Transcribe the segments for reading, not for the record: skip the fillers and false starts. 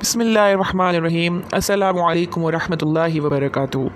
बिस्मिल्लाहिर्रहमानिर्रहीम अस्सलामुअलैकुम वरहमतुल्लाहि वबरकातुहू।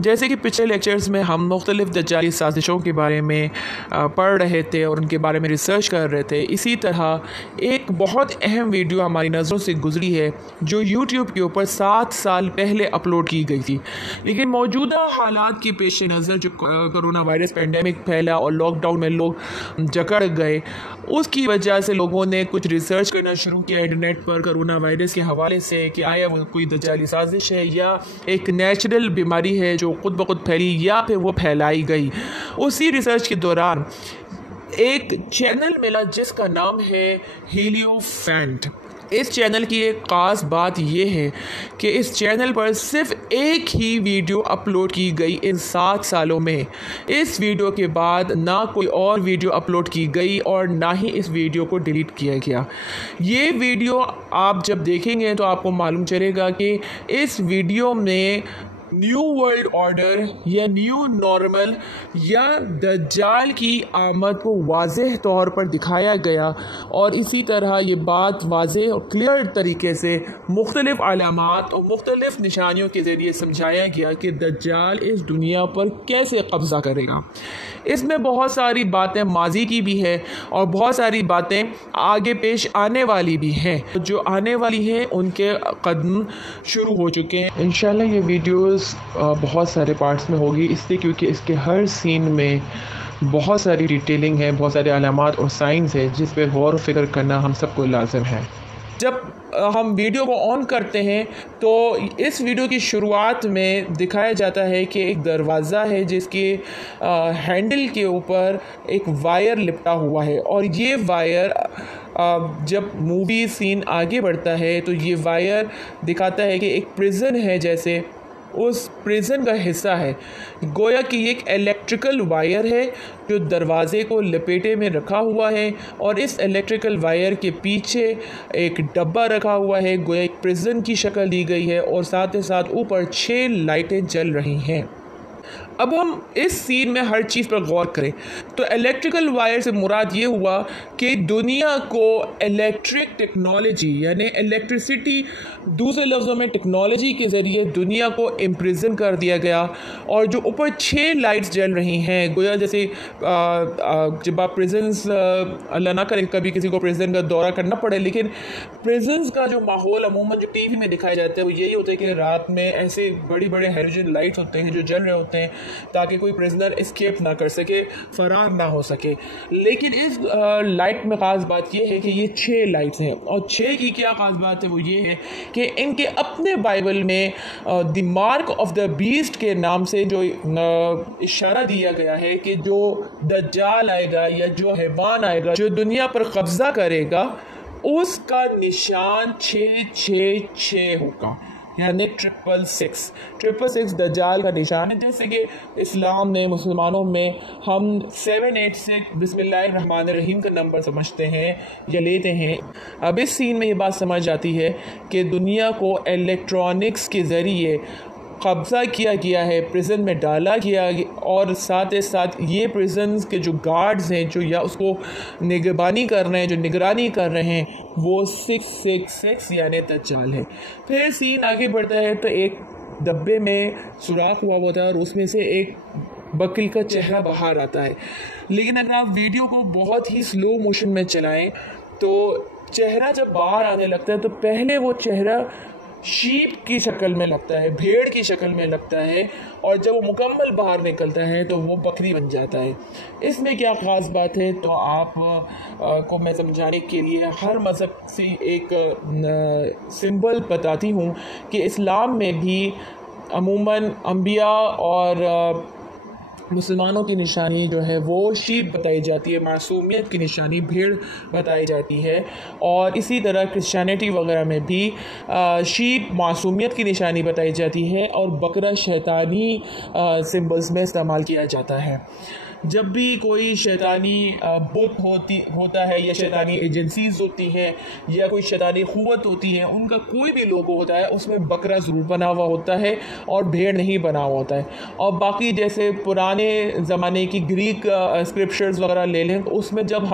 जैसे कि पिछले लेक्चर्स में हम मुख्तलिफ़ दज्जाली साजिशों के बारे में पढ़ रहे थे और उनके बारे में रिसर्च कर रहे थे, इसी तरह एक बहुत अहम वीडियो हमारी नज़रों से गुजरी है जो यूट्यूब के ऊपर 7 साल पहले अपलोड की गई थी। लेकिन मौजूदा हालात के पेश नज़र जो कोरोना वायरस पेंडेमिक फैला और लॉकडाउन में लोग जकड़ गए, उसकी वजह से लोगों ने कुछ रिसर्च करना शुरू किया इंटरनेट पर कोरोना वायरस के हवाले से कि आया वो कोई दज्जाली साजिश है या एक नेचुरल बीमारी है जो खुद ब खुद फैली या फिर वो फैलाई गई। उसी रिसर्च के दौरान एक चैनल मिला जिसका नाम है हीलियोफेंट। इस चैनल की एक ख़ास बात यह है कि इस चैनल पर सिर्फ एक ही वीडियो अपलोड की गई इन 7 सालों में। इस वीडियो के बाद ना कोई और वीडियो अपलोड की गई और ना ही इस वीडियो को डिलीट किया गया। ये वीडियो आप जब देखेंगे तो आपको मालूम चलेगा कि इस वीडियो में न्यू वर्ल्ड ऑर्डर या न्यू नॉर्मल या दज्जाल की आमद को वाज़ेह तौर पर दिखाया गया और इसी तरह ये बात वाज़ेह और क्लियर तरीके से मुख्तलिफ़ अलामात और मुख्तलिफ़ निशानियों के ज़रिए समझाया गया कि दज्जाल इस दुनिया पर कैसे कब्ज़ा करेगा। इसमें बहुत सारी बातें माजी की भी है और बहुत सारी बातें आगे पेश आने वाली भी हैं। जो आने वाली हैं उनके कदम शुरू हो चुके हैं। इंशाल्लाह ये वीडियोस बहुत सारे पार्ट्स में होगी, इसलिए क्योंकि इसके हर सीन में बहुत सारी डिटेलिंग है, बहुत सारे अलामात और साइंस है जिस पर गौर फ़िक्र करना हम सबको लाज़िम है। जब हम वीडियो को ऑन करते हैं तो इस वीडियो की शुरुआत में दिखाया जाता है कि एक दरवाज़ा है जिसके हैंडल के ऊपर एक वायर लिपटा हुआ है और ये वायर जब मूवी सीन आगे बढ़ता है तो ये वायर दिखाता है कि एक प्रिजन है, जैसे उस प्रिजन का हिस्सा है। गोया कि एक इलेक्ट्रिकल वायर है जो दरवाज़े को लपेटे में रखा हुआ है और इस इलेक्ट्रिकल वायर के पीछे एक डब्बा रखा हुआ है। गोया एक प्रिजन की शक्ल दी गई है और साथ ही साथ ऊपर 6 लाइटें जल रही हैं। अब हम इस सीन में हर चीज़ पर गौर करें तो इलेक्ट्रिकल वायर से मुराद ये हुआ कि दुनिया को इलेक्ट्रिक टेक्नोलॉजी यानी इलेक्ट्रिसिटी, दूसरे लफ्ज़ों में टेक्नोलॉजी के ज़रिए दुनिया को इम्प्रिजन कर दिया गया। और जो ऊपर 6 लाइट्स जल रही हैं, गोया जैसे जब आप प्रिजन्स, अल्लाह ना करे कभी किसी को प्रिजन का दौरा करना पड़े, लेकिन प्रिजन्स का जो माहौल अमूमन जो टीवी में दिखाया जाता है वो यही होता है कि रात में ऐसे बड़ी बड़े हैलोजन लाइट्स होते हैं जो जल रहे होते हैं ताकि कोई प्रिजनर एस्केप ना कर सके, फरार ना हो सके। लेकिन इस लाइट में ख़ास बात यह है कि ये 6 लाइट्स हैं और 6 की क्या ख़ास बात है वो ये है कि इनके अपने बाइबल में the mark of the beast के नाम से जो इशारा दिया गया है कि जो दज्जाल आएगा या जो हैवान आएगा जो दुनिया पर कब्जा करेगा उसका निशान 666 होगा, यानी 666 दज्जाल का निशान है। जैसे कि इस्लाम ने, मुसलमानों में हम 786 बिस्मिल्लाहिर्रहमानिर्रहीम का नंबर समझते हैं या लेते हैं। अब इस सीन में ये बात समझ आती है कि दुनिया को इलेक्ट्रॉनिक्स के ज़रिए कब्ज़ा किया गया है, प्रिजन में डाला गया और साथ ही साथ ये प्रिजन्स के जो गार्ड्स हैं जो या उसको निगरानी कर रहे हैं, जो निगरानी कर रहे हैं, वो 666 यानी दज्जाल है। फिर सीन आगे बढ़ता है तो एक डब्बे में सुराख हुआ होता है और उसमें से एक बकरी का चेहरा बाहर आता है। लेकिन अगर आप वीडियो को बहुत ही स्लो मोशन में चलाएं तो चेहरा जब बाहर आने लगता है तो पहले वो चेहरा शीप की शक्ल में लगता है, भेड़ की शक्ल में लगता है, और जब वो मुकम्मल बाहर निकलता है तो वो बकरी बन जाता है। इसमें क्या ख़ास बात है तो आप को मैं समझाने के लिए हर मज़हब से एक सिंबल बताती हूँ कि इस्लाम में भी अमूमन अंबिया और मुसलमानों की निशानी जो है वो शीप बताई जाती है, मासूमियत की निशानी भेड़ बताई जाती है। और इसी तरह क्रिश्चियनिटी वगैरह में भी शीप मासूमियत की निशानी बताई जाती है और बकरा शैतानी सिंबल्स में इस्तेमाल किया जाता है। जब भी कोई शैतानी बुत होता है या शैतानी एजेंसीज होती हैं या कोई शैतानी क़ुव्वत होती है, उनका कोई भी लोगो होता है उसमें बकरा ज़रूर बना हुआ होता है और भेड़ नहीं बना हुआ होता है। और बाकी जैसे पुराने ज़माने की ग्रीक स्क्रिप्चर्स वगैरह ले लें तो उसमें जब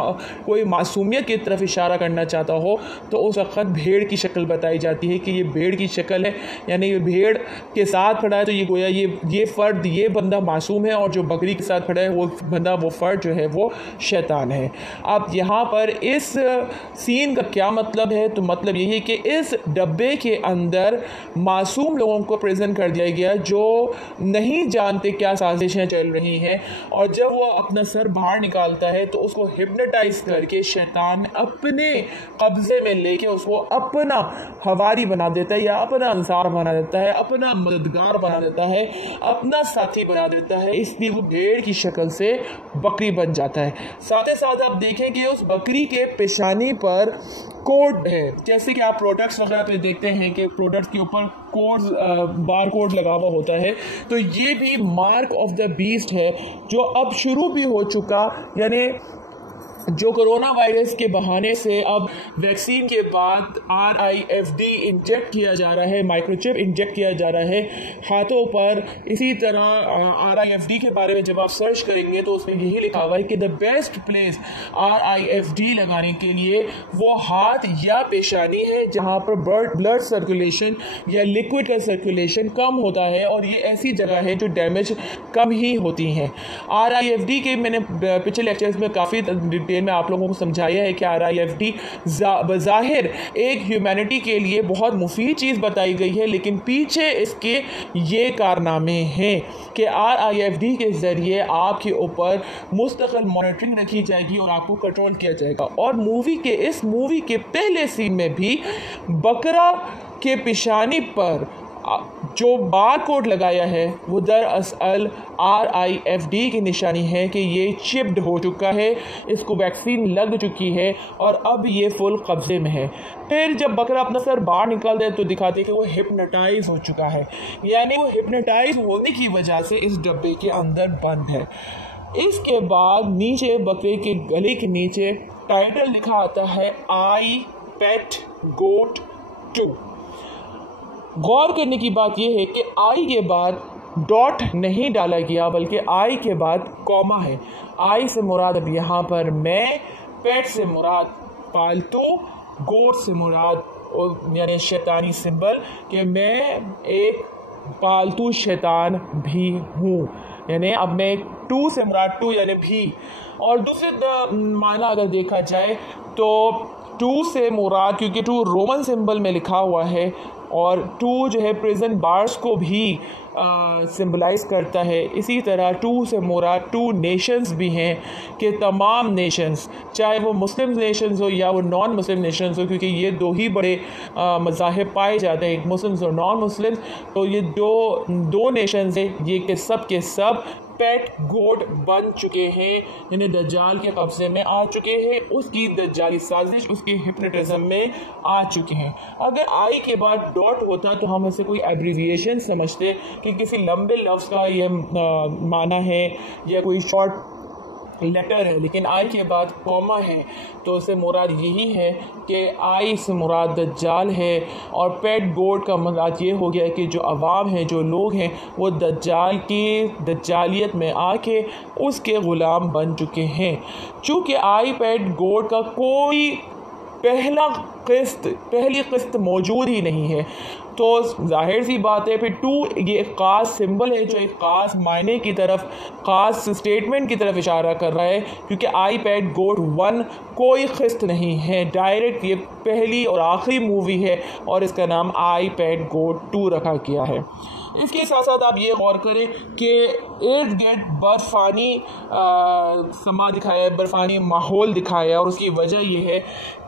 कोई मासूमियत की तरफ इशारा करना चाहता हो तो उस वक़्त भेड़ की शक्ल बताई जाती है कि ये भेड़ की शक्ल है, यानी ये भेड़ के साथ खड़ा है तो ये गोया ये फ़र्द, ये बंदा मासूम है, और जो बकरी के साथ खड़ा है वो बंदा, वो फ़र्द जो है वो शैतान है। अब यहाँ पर इस सीन का क्या मतलब है? तो मतलब यही है कि इस डब्बे के अंदर मासूम लोगों को प्रेजेंट कर दिया गया जो नहीं जानते क्या साजिशें चल रही हैं, और जब वो अपना सर बाहर निकालता है तो उसको हिप्नोटाइज करके शैतान अपने कब्जे में लेके उसको अपना हवारी बना देता है या अपना अंसार बना देता है, अपना मददगार बना देता है, अपना साथी बना देता है। इसलिए वो भेड़ की शक्ल से बकरी बन जाता है। साथ ही साथ आप देखें कि उस बकरी के पेशानी पर कोड है, जैसे कि आप प्रोडक्ट्स वगैरह पे देखते हैं कि प्रोडक्ट्स के ऊपर कोड, बार कोड लगा हुआ होता है, तो ये भी मार्क ऑफ द बीस्ट है जो अब शुरू भी हो चुका। यानी जो कोरोना वायरस के बहाने से अब वैक्सीन के बाद RIFD इंजेक्ट किया जा रहा है, माइक्रोचिप इंजेक्ट किया जा रहा है हाथों पर। इसी तरह RIFD के बारे में जब आप सर्च करेंगे तो उसमें यही लिखा हुआ है कि द बेस्ट प्लेस RIFD लगाने के लिए वो हाथ या पेशानी है जहाँ पर ब्लड सर्कुलेशन या लिक्विड का सर्कुलेशन कम होता है, और ये ऐसी जगह है जो डैमेज कम ही होती हैं। RIFD के मैंने पिछले लेक्चर्स में काफ़ी डिटेल में आप लोगों को समझाया है कि RIFD बज़ाहिर एक ह्यूमैनिटी के लिए बहुत मुफीद चीज़ बताई गई है, लेकिन पीछे इसके ये कारनामे हैं कि RIFD के ज़रिए आपके ऊपर मुस्तकिल मॉनिटरिंग रखी जाएगी और आपको कंट्रोल किया जाएगा। और इस मूवी के पहले सीन में भी बकरा के पेशानी पर जो बार कोड लगाया है वो दरअसल RIFD की निशानी है कि ये चिप्ड हो चुका है, इसको वैक्सीन लग चुकी है और अब ये फुल कब्जे में है। फिर जब बकरा अपना सर बाहर निकाल दे तो दिखाते कि वो हिप्नोटाइज हो चुका है, यानी वो हिप्नोटाइज होने की वजह से इस डब्बे के अंदर बंद है। इसके बाद नीचे बकरे के गले के नीचे टाइटल लिखा आता है आई पेट गोट 2। गौर करने की बात यह है कि आई के बाद डॉट नहीं डाला गया बल्कि आई के बाद कॉमा है। आई से मुराद अब यहाँ पर मैं, पेट से मुराद पालतू, गोट से मुराद यानी शैतानी सिंबल कि मैं एक पालतू शैतान भी हूँ, यानी अब मैं 2 से मुराद 2 यानी भी। और दूसरे माना अगर देखा जाए तो 2 से मुराद, क्योंकि 2 रोमन सिंबल में लिखा हुआ है और 2 जो है प्रेजेंट बार्स को भी सिंबलाइज करता है। इसी तरह 2 से मुराद 2 नेशंस भी हैं कि तमाम नेशंस, चाहे वो मुस्लिम नेशंस हो या वो नॉन मुस्लिम नेशंस हो, क्योंकि ये 2 ही बड़े मज़ाहिब पाए जाते हैं, मुस्लिम्स और नॉन मुस्लिम। तो ये दो नेशंस हैं, ये के सब पेट गोट बन चुके हैं, यानी दज्जाल के कब्जे में आ चुके हैं, उसकी दज्जाली साजिश, उसकी हिप्नोटिज्म में आ चुके हैं। अगर आई के बाद डॉट होता तो हम इसे कोई एब्रीविएशन समझते कि किसी लंबे लफ्ज़ का ये माना है या कोई शॉर्ट लेटर है, लेकिन आई के बाद कॉमा है तो उससे मुराद यही है कि आई से मुराद दज्जाल है, और पेट गोट का मुराद ये हो गया कि जो अवाम है, जो लोग हैं, वो दज्जाल की दज्जालियत में आके उसके ग़ुलाम बन चुके हैं। चूँकि आई पेट गोट का कोई पहली किस्त मौजूद ही नहीं है, तो जाहिर सी बात है फिर 2 ये एक ख़ास सिंबल है जो एक ख़ास मायने की तरफ, ख़ास स्टेटमेंट की तरफ इशारा कर रहा है, क्योंकि आई पैड गोट 1 कोई किस्त नहीं है, डायरेक्ट ये पहली और आखिरी मूवी है और इसका नाम आई पैड गोट 2 रखा गया है। इसके साथ साथ आप ये गौर करें कि इर्द गिर्द बर्फ़ानी समा दिखाया है, बर्फ़ानी माहौल दिखाया है, और उसकी वजह यह है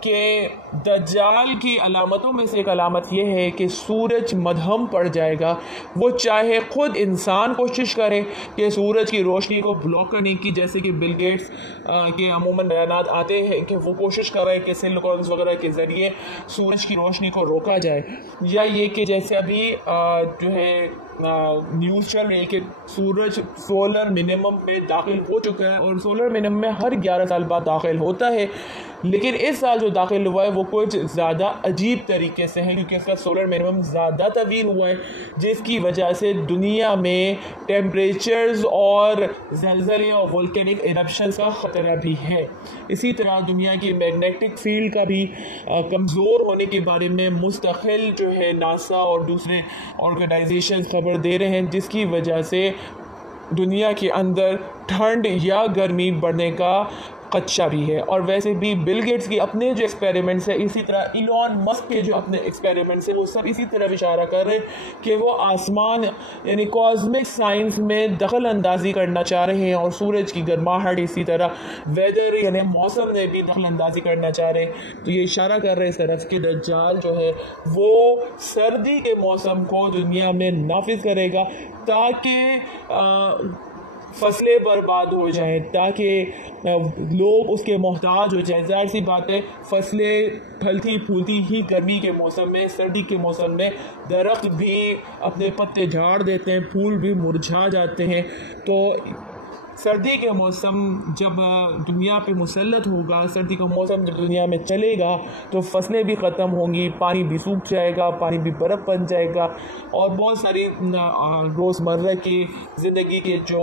कि दज्जाल की अलामतों में से एक अलामत यह है कि सूरज मध्यम पड़ जाएगा। वो चाहे ख़ुद इंसान कोशिश करे कि सूरज की रोशनी को ब्लॉक करने की, जैसे कि बिल गेट्स के अमूमन बयानात आते हैं कि वो कोशिश कर रहे हैं कि सिलिकॉन्स वगैरह के ज़रिए ज़रिए सूरज की रोशनी को रोका जाए, या ये कि जैसे अभी जो है न्यूज़ चल रही है कि सूरज सोलर मिनिमम में दाखिल हो चुका है, और सोलर मिनिमम में हर 11 साल बाद दाखिल होता है, लेकिन इस साल जो दाखिल हुआ है वो कुछ ज़्यादा अजीब तरीके से है, क्योंकि इसका सोलर मिनिमम ज़्यादा तवील हुआ है, जिसकी वजह से दुनिया में टेम्परेचर्स और ज़लज़ले और वोल्केनिक इरप्शंस का ख़तरा भी है। इसी तरह दुनिया की मैग्नेटिक फील्ड का भी कमज़ोर होने के बारे में मुस्तकिल जो है नासा और दूसरे ऑर्गेनाइजेशन खबर दे रहे हैं, जिसकी वजह से दुनिया के अंदर ठंड या गर्मी बढ़ने का खदशा भी है। और वैसे भी बिल गेट्स की अपने जो एक्सपेरिमेंट्स है, इसी तरह इलॉन मस्क के जो अपने एक्सपेरिमेंट्स हैं, वो सब इसी तरह इशारा कर रहे हैं कि वो आसमान यानी कॉस्मिक साइंस में दखल अंदाजी करना चाह रहे हैं, और सूरज की गर्माहट, इसी तरह वेदर यानी मौसम में भी दखल अंदाजी करना चाह रहे हैं। तो ये इशारा कर रहे हैं इस तरफ कि दज्जाल जो है वो सर्दी के मौसम को दुनिया में नाफिज करेगा, ताकि फसलें बर्बाद हो जाएं, ताकि लोग उसके मोहताज हो जाएं। ज़ाहिर सी बात है, फसलें फलती फूलती ही गर्मी के मौसम में, सर्दी के मौसम में दरख्त भी अपने पत्ते झाड़ देते हैं, फूल भी मुरझा जाते हैं। तो सर्दी के मौसम जब दुनिया पे मुसल्लत होगा, सर्दी का मौसम जब दुनिया में चलेगा, तो फसलें भी ख़त्म होंगी, पानी भी सूख जाएगा, पानी भी बर्फ़ बन जाएगा, और बहुत सारी रोज़मर्रा की ज़िंदगी के जो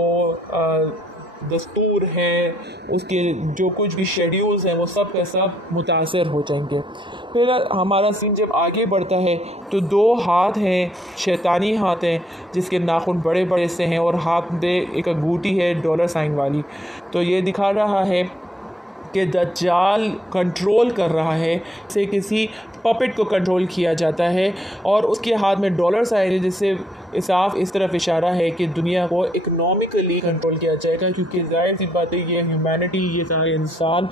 दस्तूर हैं, उसके जो कुछ भी शेड्यूल्स हैं, वो सब का सब मुतासर हो जाएंगे। फिर हमारा सीन जब आगे बढ़ता है तो 2 हाथ हैं, शैतानी हाथ हैं, जिसके नाखून बड़े बड़े से हैं, और हाथ में एक अंगूठी है डॉलर साइन वाली। तो ये दिखा रहा है कि दज्जाल कंट्रोल कर रहा है, से किसी पपेट को कंट्रोल किया जाता है, और उसके हाथ में डॉलर साइन है, जिससे साफ इस तरफ इशारा है कि दुनिया को इकनॉमिकली कंट्रोल किया जाएगा, क्योंकि ज़ाहिर सी बात है ये ह्यूमैनिटी, ये सारे इंसान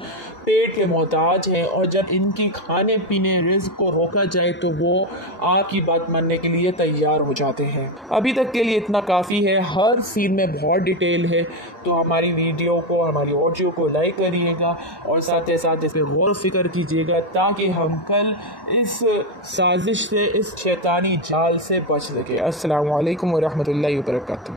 पेट के मोहताज हैं, और जब इनकी खाने पीने रिज़्क़ को रोका जाए तो वो आपकी बात मानने के लिए तैयार हो जाते हैं। अभी तक के लिए इतना काफ़ी है, हर सीन में बहुत डिटेल है, तो हमारी वीडियो को, हमारी ऑडियो को लाइक करिएगा, और साथ ही साथ इस पर गौर फिक्र कीजिएगा, ताकि हम कल इस साजिश से, इस शैतानी जाल से बच सके। अस्सलामु अलैकुम व रहमतुल्लाहि व बरकातुहू।